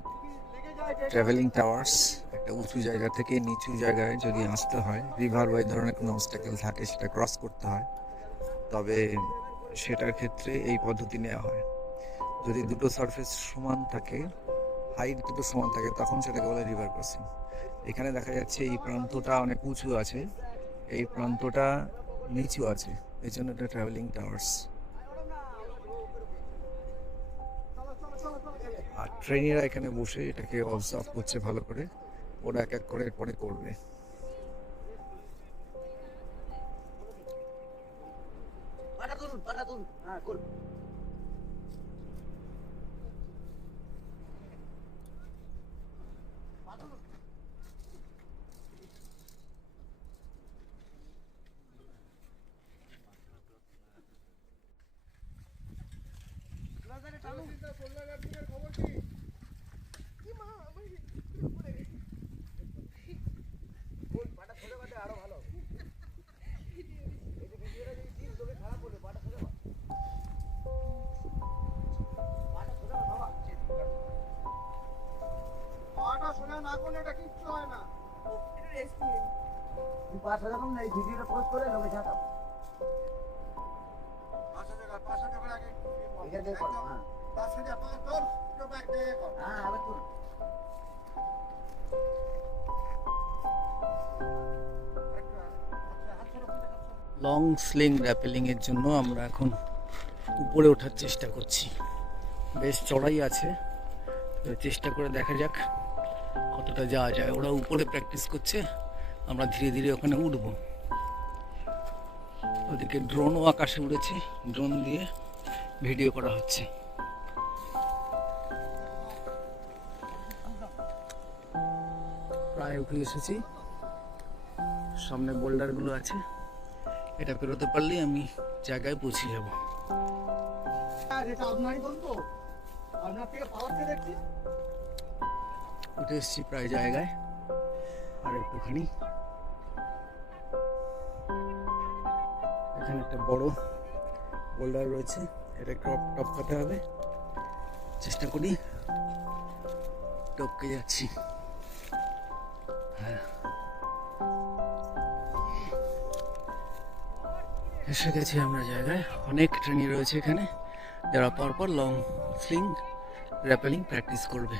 ট্রাভেলিং টাওয়ার্স। একটা উঁচু জায়গা থেকে নিচু জায়গায় যদি আসতে হয়, রিভার বা এই ধরনের কোনো অবস্টাকেল থাকে, সেটা ক্রস করতে হয়, তবে সেটার ক্ষেত্রে এই পদ্ধতি নেওয়া হয়। যদি দুটো সারফেস সমান থাকে, হাইট দুটো সমান থাকে, তখন সেটাকে বলে রিভার ক্রসিং। এখানে দেখা যাচ্ছে এই প্রান্তটা অনেক উঁচু আছে, এই প্রান্তটা নিচু আছে, এই জন্য এটা ট্রাভেলিং টাওয়ার্স। আর ট্রেনিরা এখানে বসে এটাকে অবজার্ভ করছে ভালো করে। ওরা এক এক করে পরে করবে। পাটা তুলুন, হ্যাঁ করুন। পাটা সোজা না করলে এটা কিচ্ছু হয় না। পাঁচ হাজার এই ভিডিওটা পোস্ট করে লোকে ছাড়াও। পাঁচ হাজার আগে এখান থেকে করো, হ্যাঁ। 5,000 তোর চোখ এক জায়গায় কর। হ্যাঁ, আবার তুলুন। একটা হাত লং স্লিং র্যাপেলিংয়ের জন্য আমরা এখন উপরে ওঠার চেষ্টা করছি। বেশ চড়াই আছে, তো চেষ্টা করে দেখা যাক কতটা যাওয়া যায়। ওরা উপরে প্র্যাকটিস করছে, আমরা ধীরে ধীরে ওখানে উঠব। ওদিকে ড্রোনও আকাশে উড়েছে, ড্রোন দিয়ে ভিডিও করা হচ্ছে। প্রায় উঠে এসেছি, সামনে বোল্ডারগুলো আছে, এটা পেরোতে পারলেই আমি জায়গায় পৌঁছে যাব। এটা আপনারই বলতো, আপনার থেকে পাওয়ার থেকে দেখছি। উঠে এসেছি প্রায় জায়গায়, আর একটুখানি। এখানে একটা বড় বোল্ডার রয়েছে, এটা টপকাতে হবে। চেষ্টা করি, টপকে যাচ্ছি। হ্যাঁ, এসে গেছি আমরা জায়গায়। অনেক ট্রেনি রয়েছে এখানে, যারা পরপর লং স্লিং র্যাপেলিং প্র্যাকটিস করবে।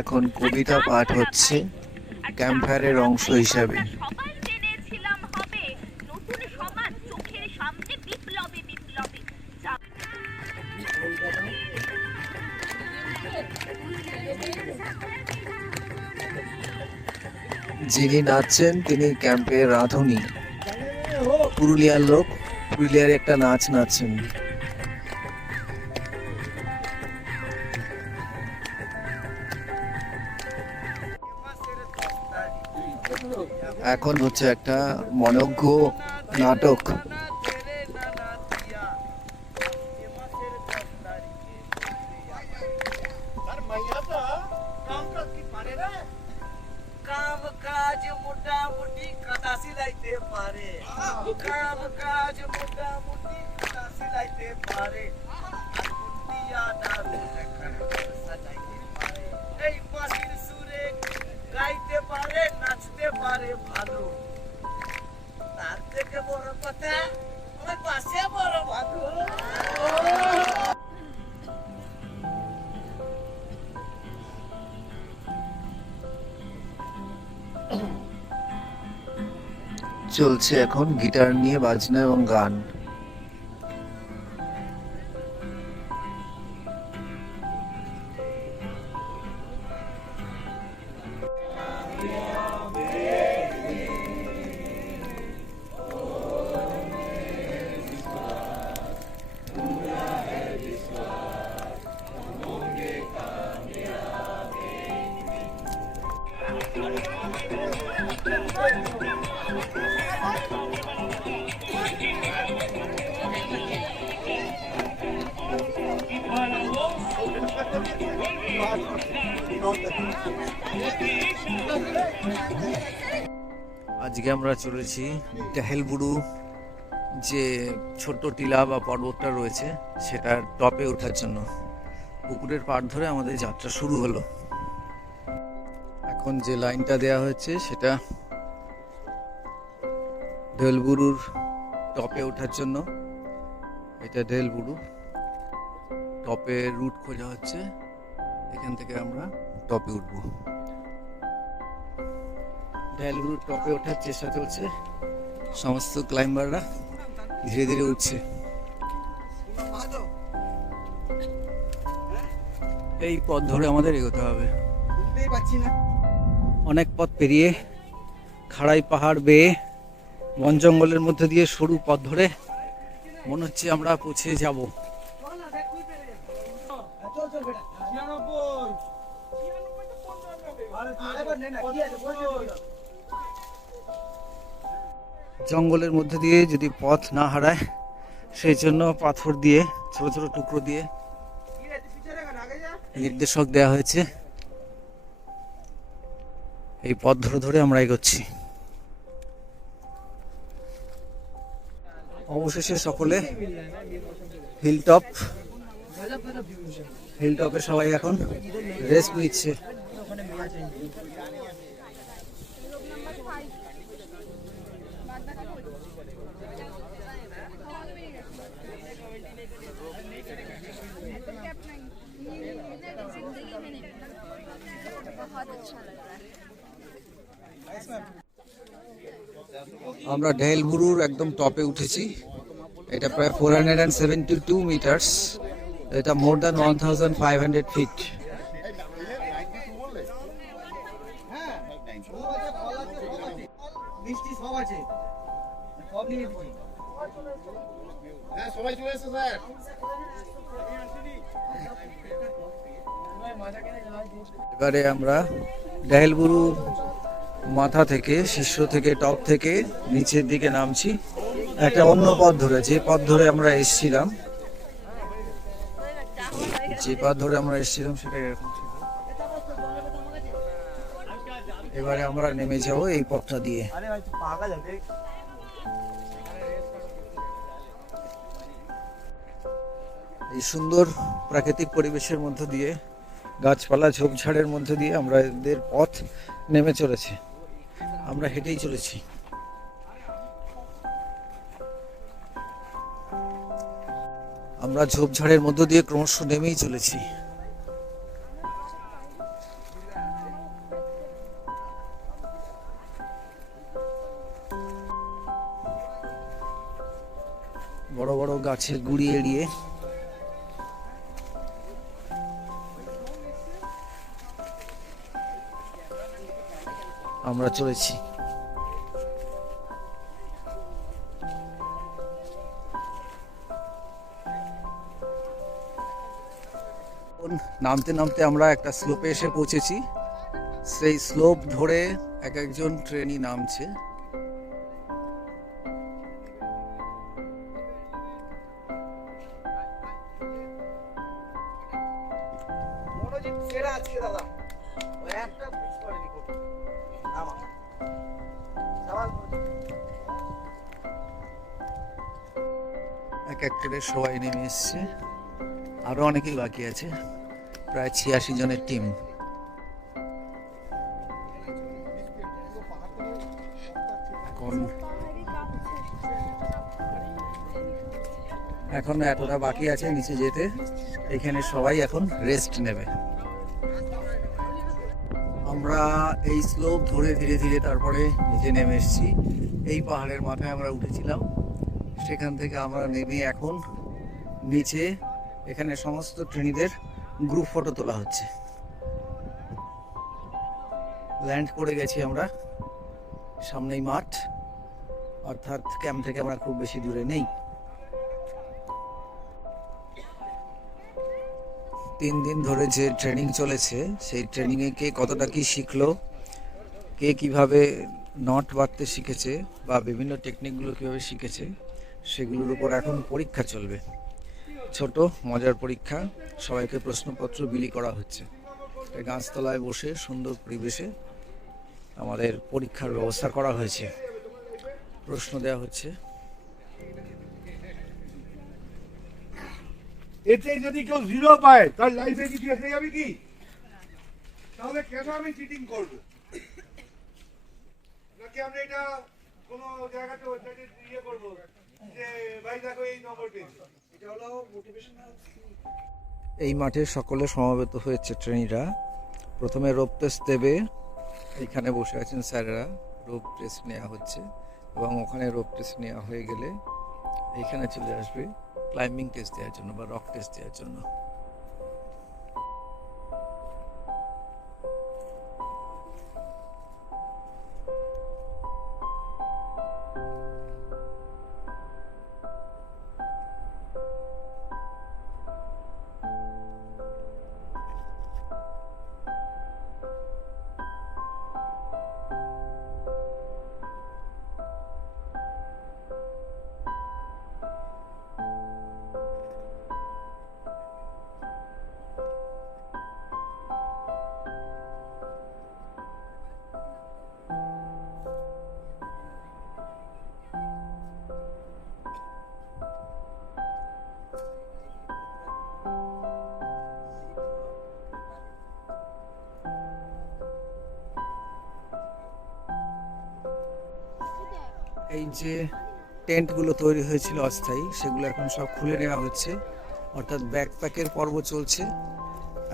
এখন কবিতা পাঠ হচ্ছে ক্যাম্পফায়ারের অংশ হিসাবে। যিনি নাচছেন তিনি ক্যাম্পের রাঁধুনি, পুরুলিয়ার লোক, পুরুলিয়ার একটা নাচ নাচছেন। এখন হচ্ছে একটা মনোজ্ঞ নাটক। কাম কাজ মোটামুটি কাটা সিলাইতে পারে, কাম কাজ মোটামুটি কাটা সিলাইতে পারে, আর মুন্ডিয়া দারু সাজাইতে পারে, এই বাঁশির সুরে গাইতে পারে, নাচতে পারে ভালো। তার থেকে বড় কথা ওই পাশে বড় ভালো। চলছে এখন গিটার নিয়ে বাজনা এবং গান। আজকে আমরা চলেছি টাহেলবুরু, যে ছোট্ট টিলা বা পর্বতটা রয়েছে সেটার টপে ওঠার জন্য। পুকুরের পাড় ধরে আমাদের যাত্রা শুরু হলো। এখন যে লাইনটা দেয়া হয়েছে সেটা ঢেলবুরুর টপে ওঠার জন্য। এটা ঢেলবুরু টপে রুট খোঁজা হচ্ছে, এখান থেকে আমরা টপে উঠবো। ঢেলবুরুর টপে ওঠার চেষ্টা চলছে, সমস্ত ক্লাইম্বাররা ধীরে ধীরে উঠছে। এই পথ ধরে আমাদের এগোতে হবে। অনেক পথ পেরিয়ে খাড়াই পাহাড় বেয়ে বন জঙ্গলের মধ্যে দিয়ে সরু পথ ধরে মনে হচ্ছে আমরা পৌঁছে যাব। জঙ্গলের মধ্যে দিয়ে যদি পথ না হারায় সেই জন্য পাথর দিয়ে ছোট ছোট টুকরো দিয়ে নির্দেশক দেয়া হয়েছে। এই পথ ধরে ধরে আমরা এগোচ্ছি। অবশেষে সকলে হিলটপে সবাই এখন রেস্ট নিচ্ছে। बहुत अच्छा लग रहा है। আমরা ঢেলবুরুর একদম টপে উঠেছি। এটা প্রায় 472 মিটার্স। এটা মোর দ্যান 1500 ফিট। মিষ্টি সব আছে, সব নিয়ে দিচ্ছি। হ্যাঁ, সবাই চলে এসেছে স্যার। এবারে আমরা ঢেলবুরু মাথা থেকে, শীর্ষ থেকে, টপ থেকে নিচের দিকে নামছি একটা অন্য পথ ধরে। যে পথ ধরে আমরা এসেছিলাম সেটা এরকম ছিল। এবারে আমরা নেমে যাব এই পথটা দিয়ে। এই সুন্দর প্রাকৃতিক পরিবেশের মধ্য দিয়ে, গাছপালা ঝোপঝাড়ের মধ্যে দিয়ে আমরা এদের পথ নেমে চলেছি। আমরা হেঁটেই চলেছি। আমরা ঝোপঝাড়ের মধ্য দিয়ে ক্রমশ নেমেই চলেছি। বড় বড় গাছের গুড়ি এড়িয়ে আমরা চলেছি। নামতে নামতে আমরা একটা স্লোপে এসে পৌঁছেছি। সেই স্লোপ ধরে এক একজন ট্রেনই নামছে। মনোজিৎ সেরা আছে দাদা, ওই একটা মিস করেনি কোন। আমার সবাই এক এক করে সবাই নেমে এসছে, আরো অনেকেই বাকি আছে। প্রায় 86 জনের টিম। এখন এতটা বাকি আছে নিচে যেতে। এখানে সবাই এখন রেস্ট নেবে। আমরা এই স্লোপ ধরে ধীরে ধীরে তারপরে নিচে নেমে এসেছি। এই পাহাড়ের মাথায় আমরা উঠেছিলাম, সেখান থেকে আমরা নেমে এখন নিচে এখানে সমস্ত ট্রেনিদের গ্রুপ ফটো তোলা হচ্ছে। ল্যান্ড করে গেছি আমরা, সামনেই মাঠ, অর্থাৎ ক্যাম্প থেকে আমরা খুব বেশি দূরে নেই। 3 দিন ধরে যে ট্রেনিং চলেছে, সেই ট্রেনিংয়ে কে কতটা কি শিখলো, কে কিভাবে নট বাঁধতে শিখেছে বা বিভিন্ন টেকনিকগুলো কিভাবে শিখেছে, সেগুলোর উপর এখন পরীক্ষা চলবে। ছোট মজার পরীক্ষা। সবাইকে প্রশ্নপত্র বিলি করা হচ্ছে। গাছতলায় বসে সুন্দর পরিবেশে আমাদের পরীক্ষার ব্যবস্থা করা হয়েছে। প্রশ্ন দেওয়া হচ্ছে। এতে যদি কেউ 0 পায় তার লাইফে কিছু এসে যাবে কি? তাহলে কেন আমি চিটিং করবো? নাকি আমরা এটা কোনো জায়গাতে ওয়েবসাইটে ইয়ে করবো যে ভাই দেখো এই নম্বরটি, এটা হলো মোটিভেশনাল। এই মাঠে সকলে সমবেত হয়েছে ট্রেনিরা। প্রথমে রোপ টেস্ট দেবে, এইখানে বসে আছেন স্যারেরা, রোপ টেস্ট নেওয়া হচ্ছে এবং ওখানে রোপ টেস্ট নেওয়া হয়ে গেলে এইখানে চলে আসবে ক্লাইম্বিং টেস্ট দেওয়ার জন্য বা রক টেস্ট দেওয়ার জন্য। এই যে টেন্টগুলো তৈরি হয়েছিল অস্থায়ী, সেগুলো এখন সব খুলে নেওয়া হচ্ছে, অর্থাৎ ব্যাকপ্যাকের পর্ব চলছে।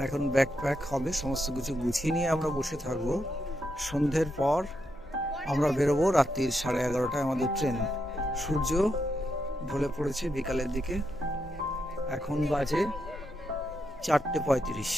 এখন ব্যাকপ্যাক হবে, সমস্ত কিছু গুছিয়ে নিয়ে আমরা বসে থাকবো। সন্ধ্যের পর আমরা বেরোবো, রাত্রির 11:30টায় আমাদের ট্রেন। সূর্য ঢলে পড়েছে বিকালের দিকে, এখন বাজে 4:35।